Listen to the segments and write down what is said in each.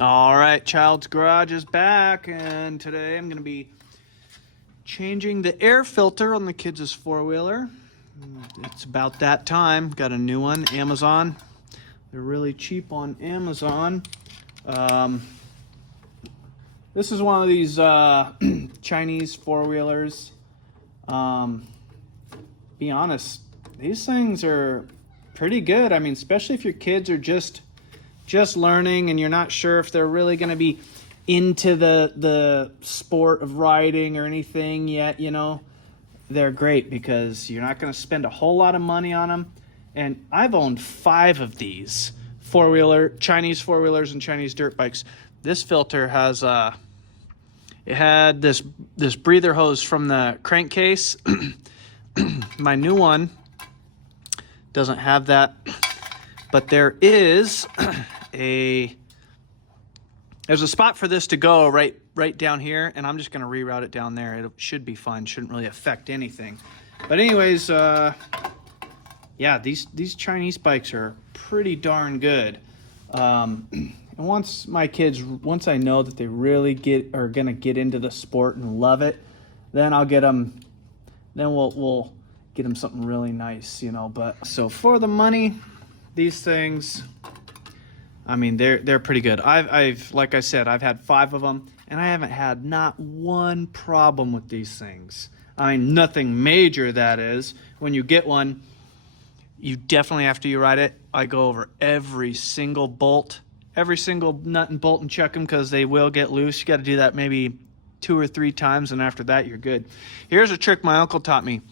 All right, Child's Garage is back, and today I'm going to be changing the air filter on the kids' four-wheeler. It's about that time. Got a new one, Amazon. They're really cheap on Amazon. This is one of these Chinese four-wheelers. Be honest, these things are pretty good. I mean, especially if your kids are just learning and you're not sure if they're really going to be into the sport of riding or anything yet, you know, they're great because you're not going to spend a whole lot of money on them. And I've owned 5 of these Chinese four-wheelers and Chinese dirt bikes. This filter has it had this breather hose from the crankcase. My new one doesn't have that, but there's a spot for this to go right down here, and I'm just going to reroute it down there. It should be fine. Shouldn't really affect anything. But anyways, yeah, these Chinese bikes are pretty darn good. And once I know that they really are going to get into the sport and love it, then I'll get them. Then we'll get them something really nice, you know. But so for the money, these things, I mean, they're pretty good. I've like I said, I've had 5 of them, and I haven't had not one problem with these things. I mean, nothing major, that is. When you get one, you definitely, after you ride it, I go over every single bolt, every single nut and bolt, and check them because they will get loose. You got to do that maybe 2 or 3 times, and after that, you're good. Here's a trick my uncle taught me.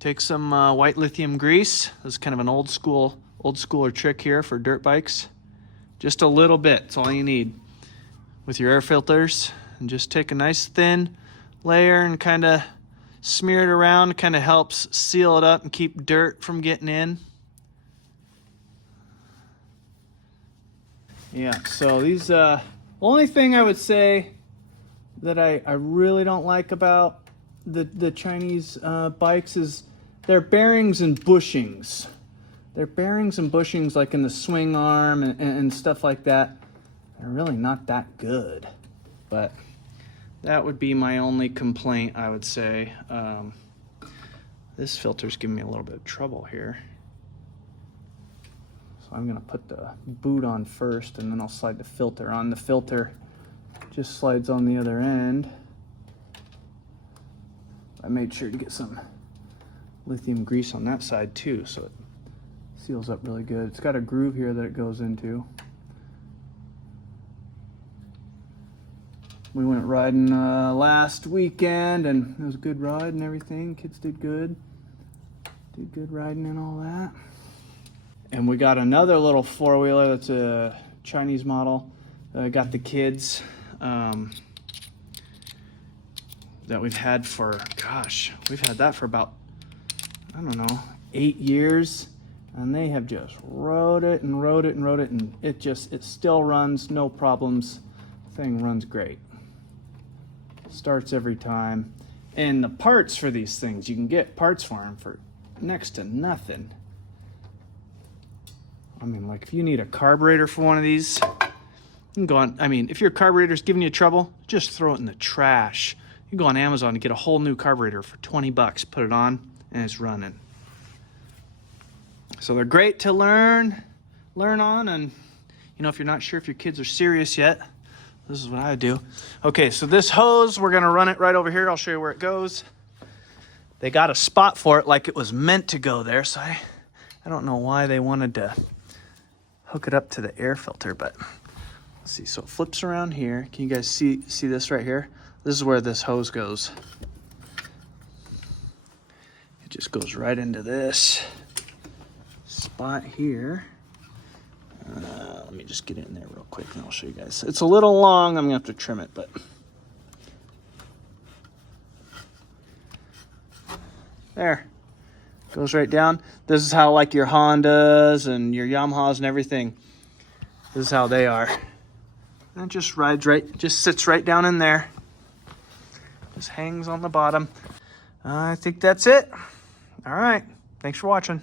Take some white lithium grease. This is kind of an old schooler trick here for dirt bikes. Just a little bit, that's all you need with your air filters. And just take a nice thin layer and kind of smear it around. Kind of helps seal it up and keep dirt from getting in. Yeah, so these, only thing I would say that I really don't like about the Chinese bikes is their bearings and bushings. Their bearings and bushings, like in the swing arm and stuff like that, are really not that good. But that would be my only complaint, I would say. This filter's giving me a little bit of trouble here. So I'm going to put the boot on first, and then I'll slide the filter on. The filter just slides on the other end. I made sure to get some lithium grease on that side too, so it seals up really good. It's got a groove here that it goes into. We went riding last weekend, and it was a good ride and everything. Kids did good. Did good riding and all that. And we got another little four-wheeler that's a Chinese model that I got the kids that we've had for, gosh, we've had that for about, I don't know, 8 years. And they have just rode it and rode it and rode it, and it still runs, no problems. Thing runs great. Starts every time. And the parts for these things, you can get parts for them for next to nothing. I mean, like if you need a carburetor for one of these, you can go on, I mean, if your carburetor's giving you trouble, just throw it in the trash. You can go on Amazon and get a whole new carburetor for 20 bucks, put it on, and it's running. So they're great to learn on, and you know, if you're not sure if your kids are serious yet, this is what I do. Okay, so this hose, we're gonna run it right over here. I'll show you where it goes. They got a spot for it like it was meant to go there, so I don't know why they wanted to hook it up to the air filter, but let's see. So it flips around here. Can you guys see this right here? This is where this hose goes. It just goes right into this spot here. Let me just get it in there real quick and I'll show you guys. It's a little long. I'm gonna have to trim it, but there. Goes right down. This is how like your Hondas and your Yamahas and everything, this is how they are. And it just rides just sits right down in there. Just hangs on the bottom. I think that's it. All right. Thanks for watching.